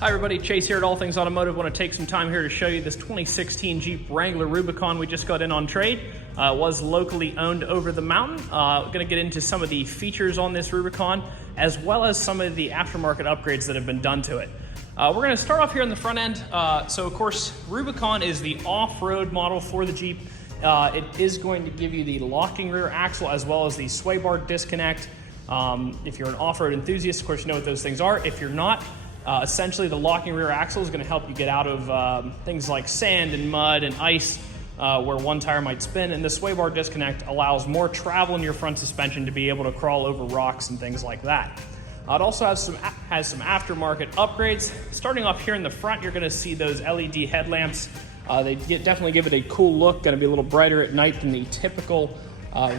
Hi everybody, Chase here at All Things Automotive. I want to take some time here to show you this 2016 Jeep Wrangler Rubicon we just got in on trade. It was locally owned over the mountain. Going to get into some of the features on this Rubicon, as well as some of the aftermarket upgrades that have been done to it. We're going to start off here on the front end. So of course, Rubicon is the off-road model for the Jeep. It is going to give you the locking rear axle as well as the sway bar disconnect. If you're an off-road enthusiast, of course you know what those things are. If you're not, essentially the locking rear axle is going to help you get out of things like sand and mud and ice where one tire might spin, and the sway bar disconnect allows more travel in your front suspension to be able to crawl over rocks and things like that. It also has some aftermarket upgrades. Starting off here in the front, you're going to see those LED headlamps. They definitely give it a cool look, going to be a little brighter at night than the typical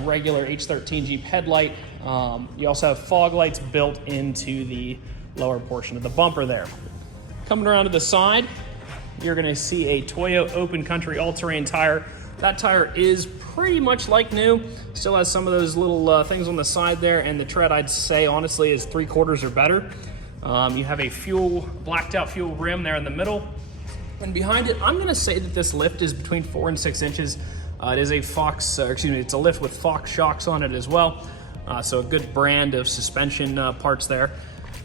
regular H13 Jeep headlight. You also have fog lights built into the lower portion of the bumper there. Coming around to the side, you're going to see a Toyo Open Country all-terrain tire. That tire is pretty much like new. Still has some of those little things on the side there, and the tread, I'd say honestly, is 3/4 or better. You have a blacked out fuel rim there in the middle. And behind it, I'm going to say that this lift is between 4 and 6 inches. It is a it's a lift with Fox shocks on it as well. So a good brand of suspension parts there.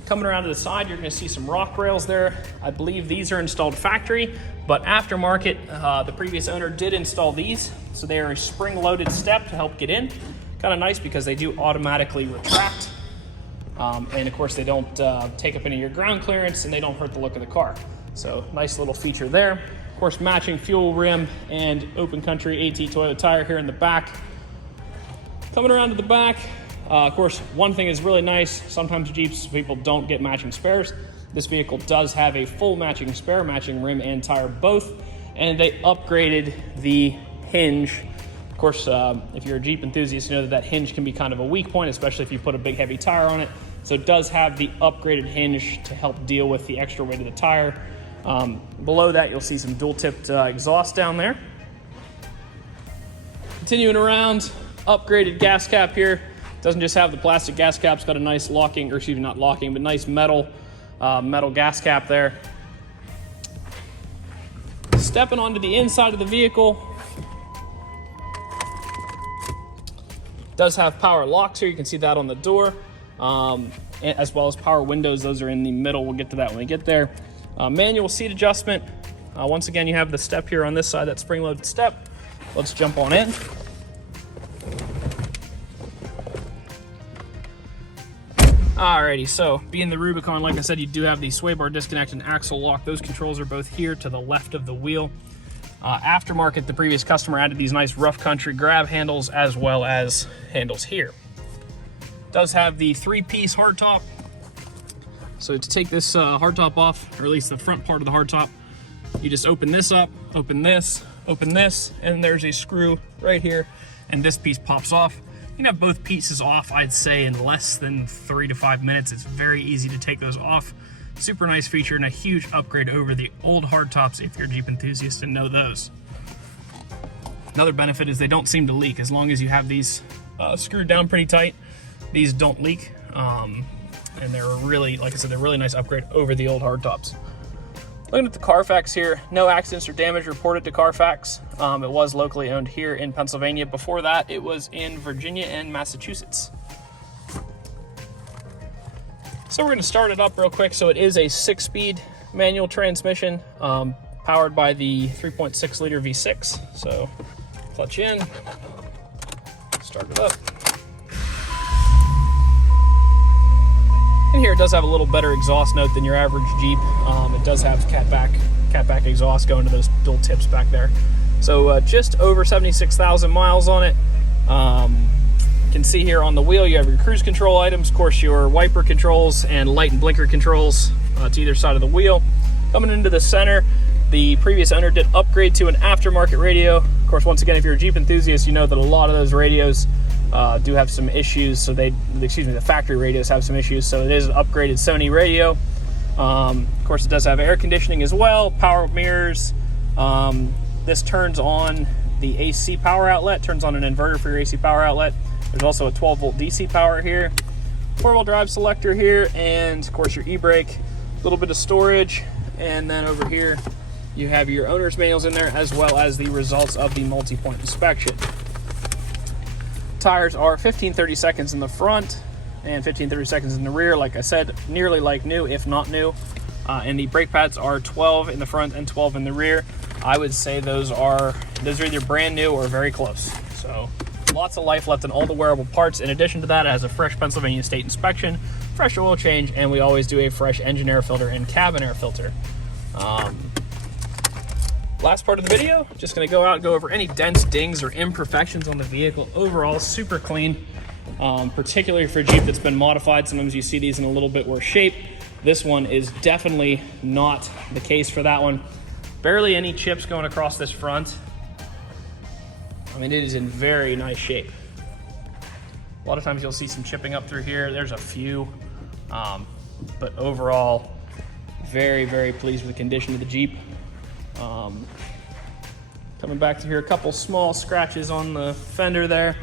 Coming around to the side, you're going to see some rock rails there. I believe these are installed factory, but aftermarket, the previous owner did install these. So they are a spring-loaded step to help get in. Kind of nice because they do automatically retract. And of course, they don't take up any of your ground clearance, and they don't hurt the look of the car. So nice little feature there. Of course, matching fuel rim and Open Country AT Toyo tire here in the back. Coming around to the back, of course, one thing is really nice. Sometimes Jeeps, people don't get matching spares. This vehicle does have a full matching spare, matching rim and tire both, and they upgraded the hinge. Of course, if you're a Jeep enthusiast, you know that hinge can be kind of a weak point, especially if you put a big heavy tire on it. So it does have the upgraded hinge to help deal with the extra weight of the tire. Below that, you'll see some dual-tipped exhaust down there. Continuing around, upgraded gas cap here. Doesn't just have the plastic gas cap, it's got a nice locking, or excuse me, not locking, but nice metal gas cap there. Stepping onto the inside of the vehicle. Does have power locks here, you can see that on the door, as well as power windows. Those are in the middle, we'll get to that when we get there. Manual seat adjustment. Once again, you have the step here on this side, that spring-loaded step. Let's jump on in. Alrighty, so being the Rubicon, like I said, you do have the sway bar disconnect and axle lock. Those controls are both here to the left of the wheel. Aftermarket, the previous customer added these nice rough country grab handles as well as handles here. Does have the 3-piece hardtop. So to take this hardtop off, or at least the front part of the hardtop, you just open this up, open this, and there's a screw right here, and this piece pops off. You can have both pieces off, I'd say, in less than 3 to 5 minutes. It's very easy to take those off. Super nice feature and a huge upgrade over the old hardtops if you're a Jeep enthusiast and know those. Another benefit is they don't seem to leak. As long as you have these screwed down pretty tight, these don't leak. And they're really, like I said, they're a really nice upgrade over the old hardtops. Looking at the CARFAX here, no accidents or damage reported to CARFAX. It was locally owned here in Pennsylvania. Before that, it was in Virginia and Massachusetts. So we're going to start it up real quick. So it is a 6-speed manual transmission, powered by the 3.6 liter V6. So clutch in, start it up. And here it does have a little better exhaust note than your average Jeep. It does have catback exhaust going to those dual tips back there. So just over 76,000 miles on it. You can see here on the wheel you have your cruise control items, of course your wiper controls and light and blinker controls to either side of the wheel. Coming into the center, the previous owner did upgrade to an aftermarket radio. Of course, once again, if you're a Jeep enthusiast, you know that a lot of those radios do have some issues. So the factory radios have some issues. So it is an upgraded Sony radio. Of course, it does have air conditioning as well, power mirrors. This turns on the AC power outlet, turns on an inverter for your AC power outlet. There's also a 12-volt DC power here, 4-wheel drive selector here, and of course your e-brake. little bit of storage, and then over here you have your owner's manuals in there, as well as the results of the multi-point inspection. Tires are 15-30 seconds in the front and 15-30 seconds in the rear. Like I said, nearly like new, if not new. And the brake pads are 12 in the front and 12 in the rear. I would say those are either brand new or very close. So lots of life left in all the wearable parts. In addition to that, it has a fresh Pennsylvania state inspection, fresh oil change, and we always do a fresh engine air filter and cabin air filter. Last part of the video, just gonna go out and go over any dents, dings, or imperfections on the vehicle. Overall, super clean, particularly for a Jeep that's been modified. Sometimes you see these in a little bit worse shape. This one is definitely not the case for that one. Barely any chips going across this front. I mean, it is in very nice shape. A lot of times you'll see some chipping up through here. There's a few, but overall, very, very pleased with the condition of the Jeep. Coming back to here, a couple small scratches on the fender there.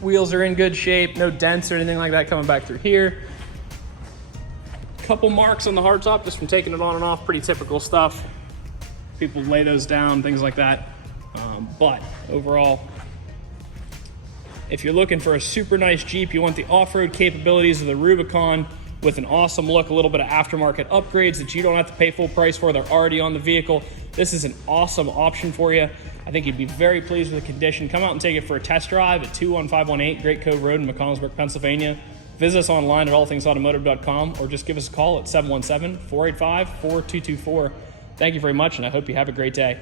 Wheels are in good shape, no dents or anything like that coming back through here. Couple marks on the hardtop just from taking it on and off, pretty typical stuff. People lay those down, things like that. But overall, if you're looking for a super nice Jeep, you want the off-road capabilities of the Rubicon with an awesome look, a little bit of aftermarket upgrades that you don't have to pay full price for, they're already on the vehicle. This is an awesome option for you. I think you'd be very pleased with the condition. Come out and take it for a test drive at 21518 Great Cove Road in McConnellsburg, Pennsylvania. Visit us online at allthingsautomotive.com or just give us a call at 717-485-4224. Thank you very much, and I hope you have a great day.